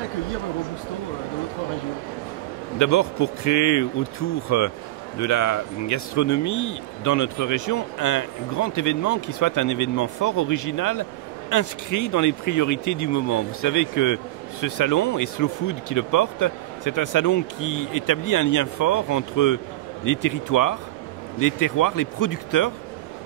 accueillir le Robusto dans notre région? D'abord pour créer autour de la gastronomie dans notre région un grand événement qui soit un événement fort, original, inscrit dans les priorités du moment. Vous savez que ce salon, et Slow Food qui le porte, c'est un salon qui établit un lien fort entre les territoires, les terroirs, les producteurs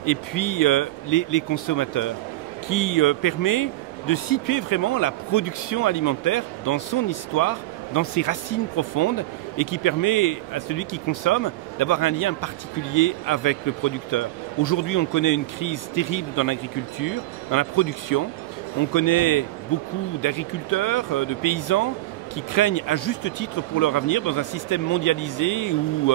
et puis les consommateurs, qui permet de situer vraiment la production alimentaire dans son histoire, dans ses racines profondes, et qui permet à celui qui consomme d'avoir un lien particulier avec le producteur. Aujourd'hui, on connaît une crise terrible dans l'agriculture, dans la production. On connaît beaucoup d'agriculteurs, de paysans qui craignent à juste titre pour leur avenir dans un système mondialisé où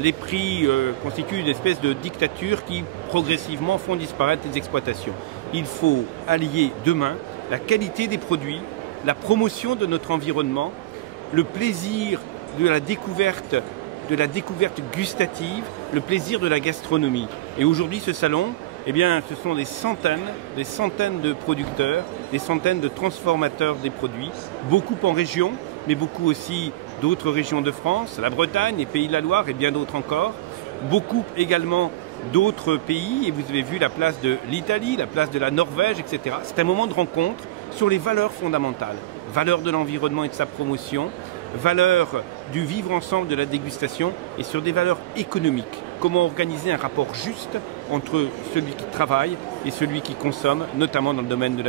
les prix constituent une espèce de dictature qui progressivement font disparaître les exploitations. Il faut allier demain la qualité des produits, la promotion de notre environnement, le plaisir de la découverte gustative, le plaisir de la gastronomie. Et aujourd'hui, ce salon, eh bien, ce sont des centaines de producteurs, des centaines de transformateurs des produits, beaucoup en région, mais beaucoup aussi d'autres régions de France, la Bretagne, les Pays de la Loire et bien d'autres encore. Beaucoup également d'autres pays, et vous avez vu la place de l'Italie, la place de la Norvège, etc. C'est un moment de rencontre sur les valeurs fondamentales, valeurs de l'environnement et de sa promotion, valeurs du vivre ensemble de la dégustation et sur des valeurs économiques. Comment organiser un rapport juste entre celui qui travaille et celui qui consomme, notamment dans le domaine de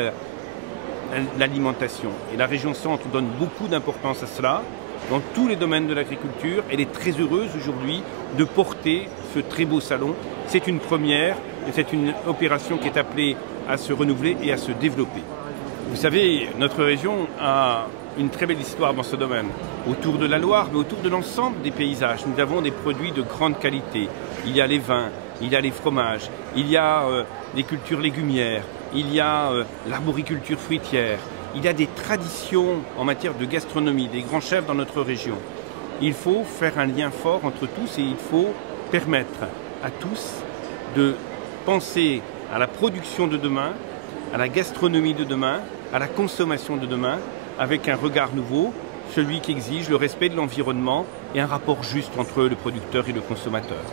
l'alimentation. Et la région Centre donne beaucoup d'importance à cela. Dans tous les domaines de l'agriculture, elle est très heureuse aujourd'hui de porter ce très beau salon. C'est une première et c'est une opération qui est appelée à se renouveler et à se développer. Vous savez, notre région a une très belle histoire dans ce domaine, autour de la Loire, mais autour de l'ensemble des paysages. Nous avons des produits de grande qualité. Il y a les vins, il y a les fromages, il y a des cultures légumières, il y a l'arboriculture fruitière. Il y a des traditions en matière de gastronomie, des grands chefs dans notre région. Il faut faire un lien fort entre tous et il faut permettre à tous de penser à la production de demain, à la gastronomie de demain, à la consommation de demain, avec un regard nouveau, celui qui exige le respect de l'environnement et un rapport juste entre le producteur et le consommateur.